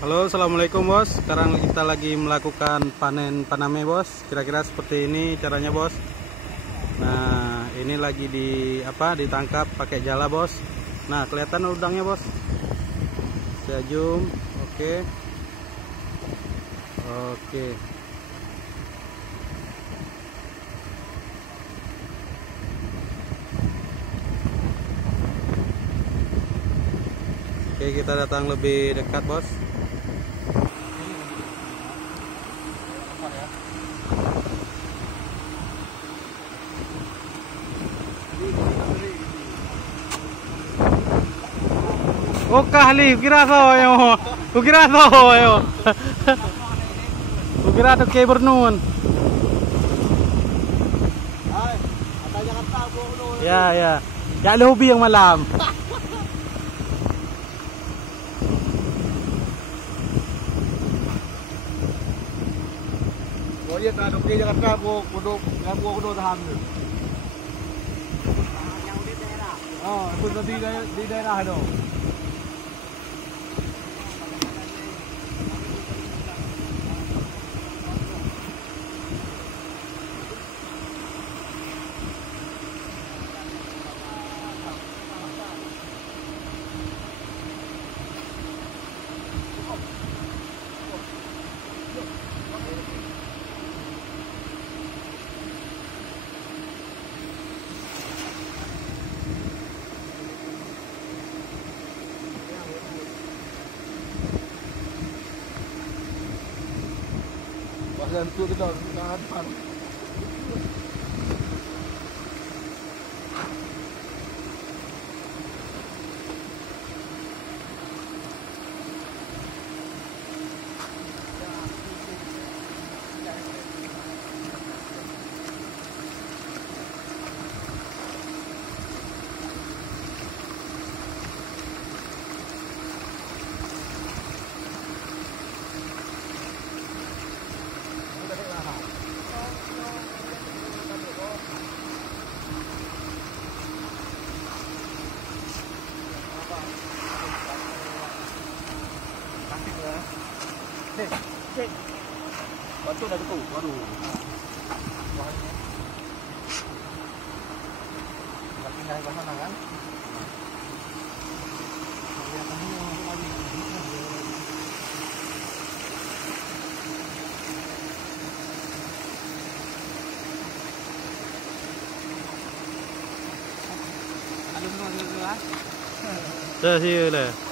Halo, assalamualaikum bos. Sekarang kita lagi melakukan panen paname bos. Kira-kira seperti ini caranya bos. Nah, ini lagi ditangkap pakai jala bos. Nah, kelihatan udangnya bos. Saya zoom. Oke. Oke. Oke, kita datang lebih dekat bos. Oh kahli, kira yo. Kira yo. Kira tuh kayak bernun. Ya, ya. Ya hobi yang malam. Oh iya, tak ada Jakarta, aku tahan. Oh, aku di daerah itu. Dan itu kita tahan. Cek. Batu dah betul. Waduh. Lagi naik ke sana kan? Dah siapa lah?